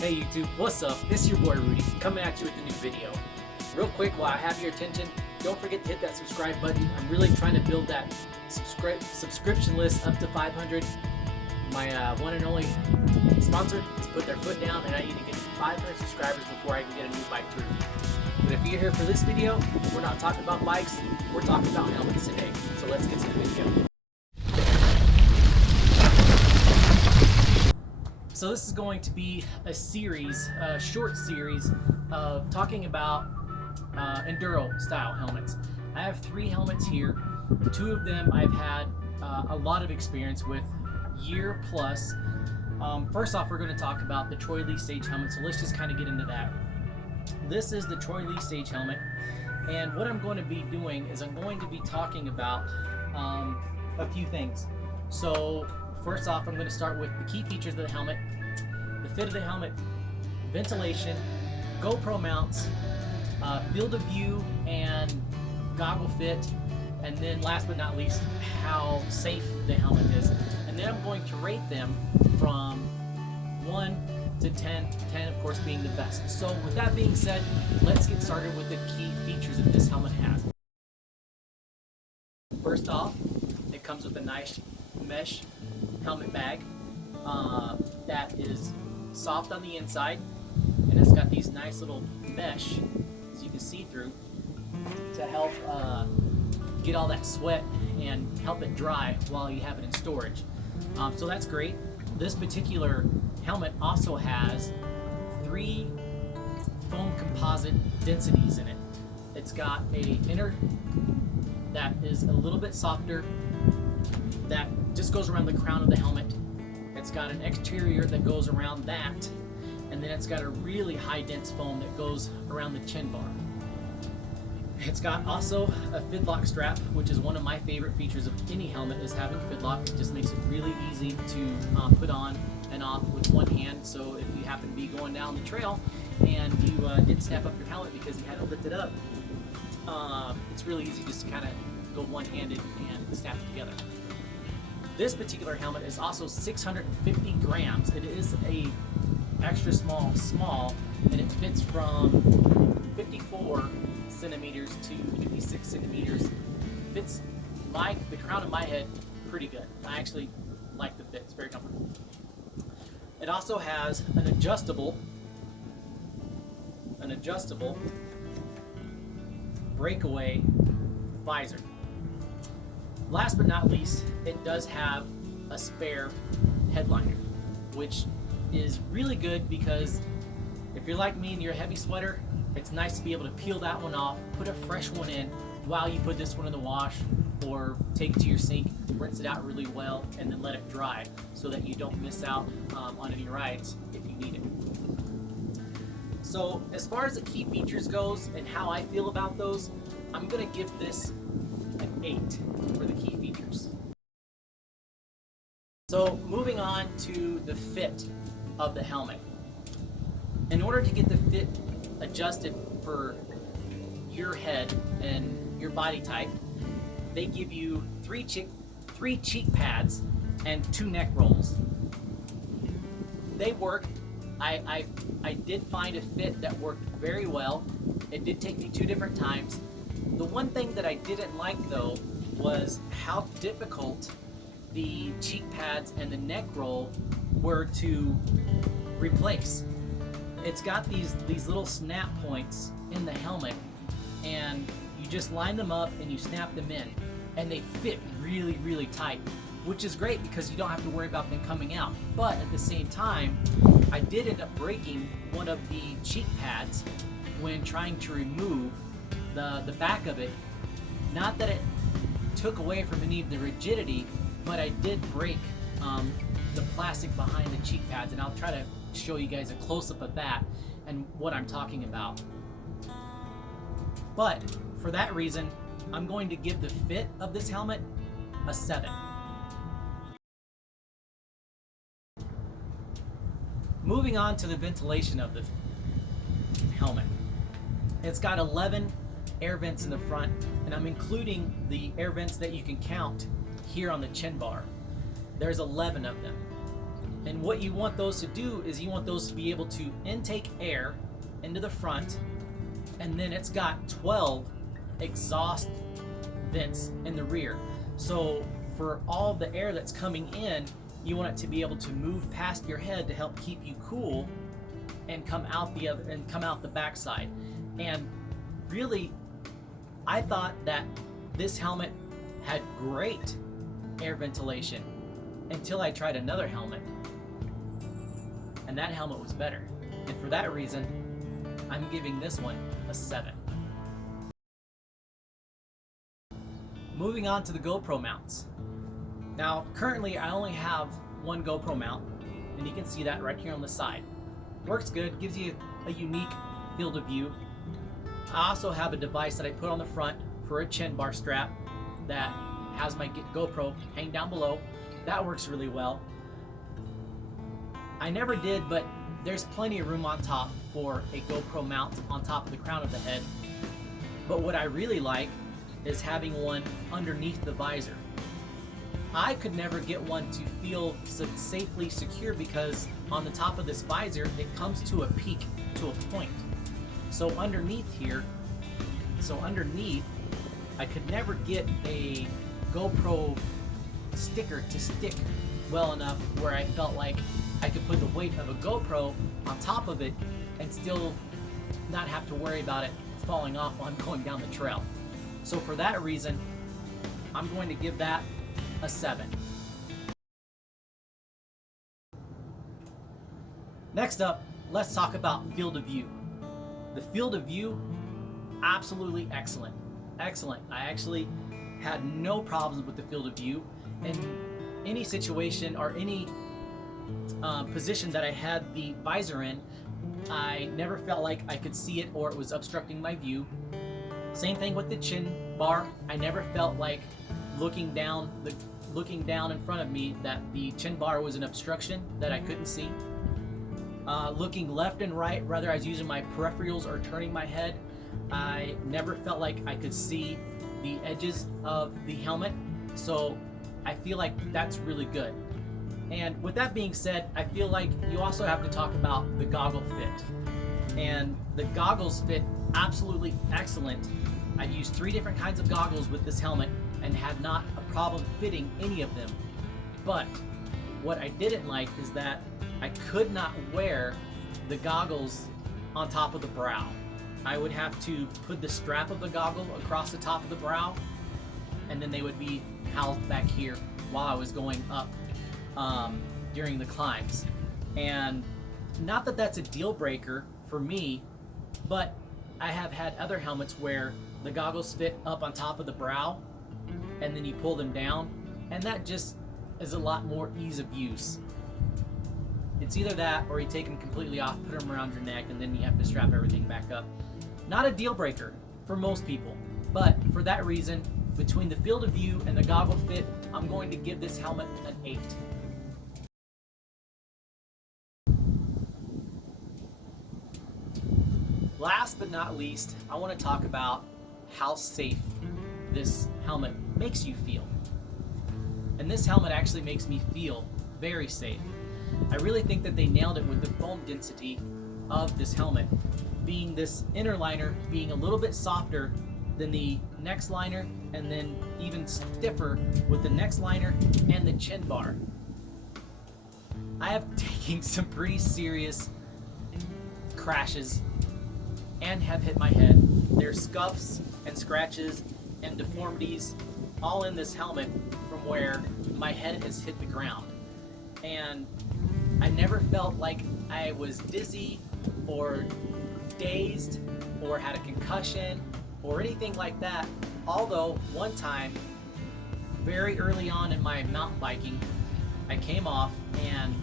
Hey YouTube, what's up? It's your boy Rudy, coming at you with a new video. Real quick, while I have your attention, don't forget to hit that subscribe button. I'm really trying to build that subscription list up to 500. My one and only sponsor has put their foot down, and I need to get 500 subscribers before I can get a new bike to review. But if you're here for this video, we're not talking about bikes, we're talking about helmets today. So let's get to the video. So this is going to be a series, a short series of talking about enduro style helmets. I have 3 helmets here. 2 of them I've had a lot of experience with, year plus. First off, we're going to talk about the Troy Lee Stage helmet, so let's just kind of get into that. This is the Troy Lee Stage helmet, and what I'm going to be doing is I'm going to be talking about a few things. So first off, I'm going to start with the key features of the helmet, the fit of the helmet, ventilation, GoPro mounts, field of view and goggle fit, and then last but not least, how safe the helmet is. And then I'm going to rate them from 1 to 10, 10 of course being the best. So with that being said, let's get started with the key features that this helmet has. First off, it comes with a nice mesh helmet bag that is soft on the inside, and it's got these nice little mesh, as you can see through, to help get all that sweat and help it dry while you have it in storage. So that's great. This particular helmet also has 3 foam composite densities in it. It's got a inner that is a little bit softer, that just goes around the crown of the helmet. It's got an exterior that goes around that, and then it's got a really high dense foam that goes around the chin bar. It's got also a fidlock strap, which is one of my favorite features of any helmet, is having fidlock. It just makes it really easy to put on and off with one hand. So if you happen to be going down the trail and you didn't snap up your helmet because you had to lift it up, it's really easy just to kind of go one-handed and snap it together. This particular helmet is also 650 grams. It is a extra small, and it fits from 54 centimeters to 56 centimeters. Fits the crown of my head pretty good. I actually like the fit. It's very comfortable. It also has an adjustable breakaway visor. Last but not least, it does have a spare headliner, which is really good because if you're like me and you're a heavy sweater, it's nice to be able to peel that one off, put a fresh one in while you put this one in the wash, or take it to your sink, rinse it out really well, and then let it dry so that you don't miss out on any rides if you need it. So as far as the key features goes and how I feel about those, I'm going to give this an 8 for the key features. So moving on to the fit of the helmet. In order to get the fit adjusted for your head and your body type, they give you 3 cheek pads and 2 neck rolls. They work. I did find a fit that worked very well. It did take me 2 different times. The one thing that I didn't like though was how difficult the cheek pads and the neck roll were to replace. It's got these little snap points in the helmet, and you just line them up and you snap them in, and they fit really, really tight, which is great because you don't have to worry about them coming out. But at the same time, I did end up breaking one of the cheek pads when trying to remove the back of it. Not that it took away from any of the rigidity, but I did break the plastic behind the cheek pads, and I'll try to show you guys a close-up of that and what I'm talking about. But for that reason, I'm going to give the fit of this helmet a 7. Moving on to the ventilation of the helmet. It's got 11 air vents in the front, and I'm including the air vents that you can count here on the chin bar. There's 11 of them. And what you want those to do is you want those to be able to intake air into the front, and then it's got 12 exhaust vents in the rear. So for all the air that's coming in, you want it to be able to move past your head to help keep you cool and come out the backside. And really, I thought that this helmet had great air ventilation until I tried another helmet, and that helmet was better. And for that reason, I'm giving this one a 7. Moving on to the GoPro mounts. Now, currently I only have one GoPro mount, and you can see that right here on the side. Works good, gives you a unique field of view. I also have a device that I put on the front for a chin bar strap that has my GoPro hang down below. That works really well. I never did, but there's plenty of room on top for a GoPro mount on top of the crown of the head. But what I really like is having one underneath the visor. I could never get one to feel safely secure because on the top of this visor, it comes to a peak, to a point. So underneath, I could never get a GoPro sticker to stick well enough where I felt like I could put the weight of a GoPro on top of it and still not have to worry about it falling off while I'm going down the trail. So for that reason, I'm going to give that a 7. Next up, let's talk about field of view. The field of view, absolutely excellent. Excellent. I actually had no problems with the field of view. In any situation or any position that I had the visor in, I never felt like I could see it or it was obstructing my view. Same thing with the chin bar. I never felt like looking down in front of me that the chin bar was an obstruction that I couldn't see. Looking left and right, whether I was using my peripherals or turning my head, I never felt like I could see the edges of the helmet. So I feel like that's really good. And with that being said, I feel like you also have to talk about the goggle fit. And the goggles fit absolutely excellent. I've used 3 different kinds of goggles with this helmet and had not a problem fitting any of them. But what I didn't like is that I could not wear the goggles on top of the brow. I would have to put the strap of the goggle across the top of the brow, and then they would be housed back here while I was going up during the climbs. And not that that's a deal breaker for me, but I have had other helmets where the goggles fit up on top of the brow and then you pull them down, and that just is a lot more ease of use. It's either that or you take them completely off, put them around your neck, and then you have to strap everything back up. Not a deal breaker for most people, but for that reason, between the field of view and the goggle fit, I'm going to give this helmet an 8. Last but not least, I want to talk about how safe this helmet makes you feel. And this helmet actually makes me feel very safe. I really think that they nailed it with the foam density of this helmet, being this inner liner being a little bit softer than the next liner, and then even stiffer with the next liner and the chin bar. I have taken some pretty serious crashes and have hit my head. There's scuffs and scratches and deformities all in this helmet from where my head has hit the ground. And I never felt like I was dizzy or dazed or had a concussion or anything like that. Although one time, very early on in my mountain biking, I came off and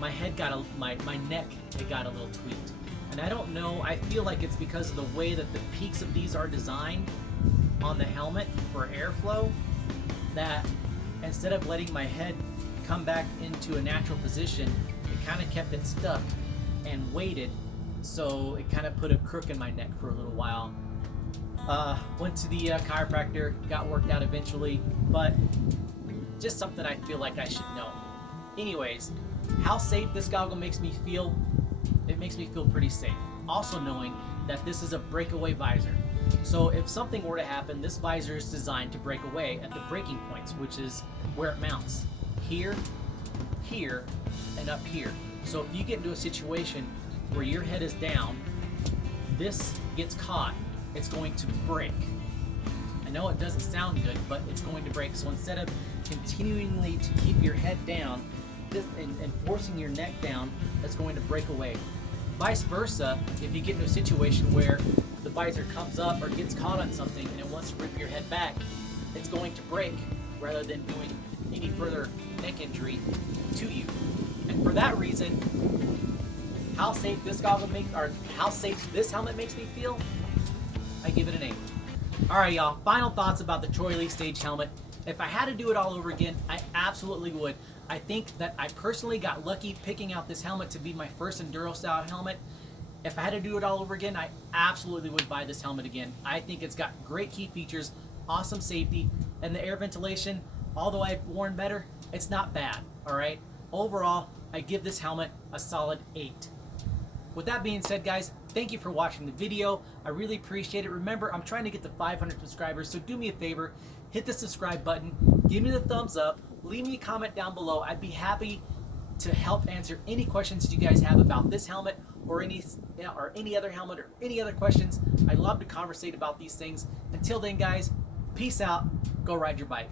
my head got my neck it got a little tweaked. And I don't know, I feel like it's because of the way that the peaks of these are designed on the helmet for airflow, that instead of letting my head come back into a natural position, it kind of kept it stuck and weighted, so it kind of put a crook in my neck for a little while. Went to the chiropractor, got worked out eventually, but just something I feel like I should know. Anyways, how safe this goggle makes me feel, it makes me feel pretty safe. Also knowing that this is a breakaway visor. So if something were to happen, this visor is designed to break away at the breaking points, which is where it mounts. Here, here, and up here. So if you get into a situation where your head is down, this gets caught, it's going to break. I know it doesn't sound good, but it's going to break. So instead of continually to keep your head down and forcing your neck down, that's going to break away. Vice versa, if you get into a situation where the visor comes up or gets caught on something and it wants to rip your head back, it's going to break rather than doing any further neck injury to you. And for that reason, how safe this goggle makes, or how safe this helmet makes me feel, I give it an 8. Alright y'all, final thoughts about the Troy Lee Stage helmet. If I had to do it all over again, I absolutely would. I think that I personally got lucky picking out this helmet to be my first Enduro style helmet. If I had to do it all over again, I absolutely would buy this helmet again. I think it's got great key features, awesome safety, and the air ventilation, although I've worn better, it's not bad, alright? Overall, I give this helmet a solid 8. With that being said, guys, thank you for watching the video. I really appreciate it. Remember, I'm trying to get to 500 subscribers, so do me a favor, hit the subscribe button, give me the thumbs up, leave me a comment down below. I'd be happy to help answer any questions you guys have about this helmet or any other helmet or any other questions. I love to conversate about these things. Until then, guys, peace out. Go ride your bike.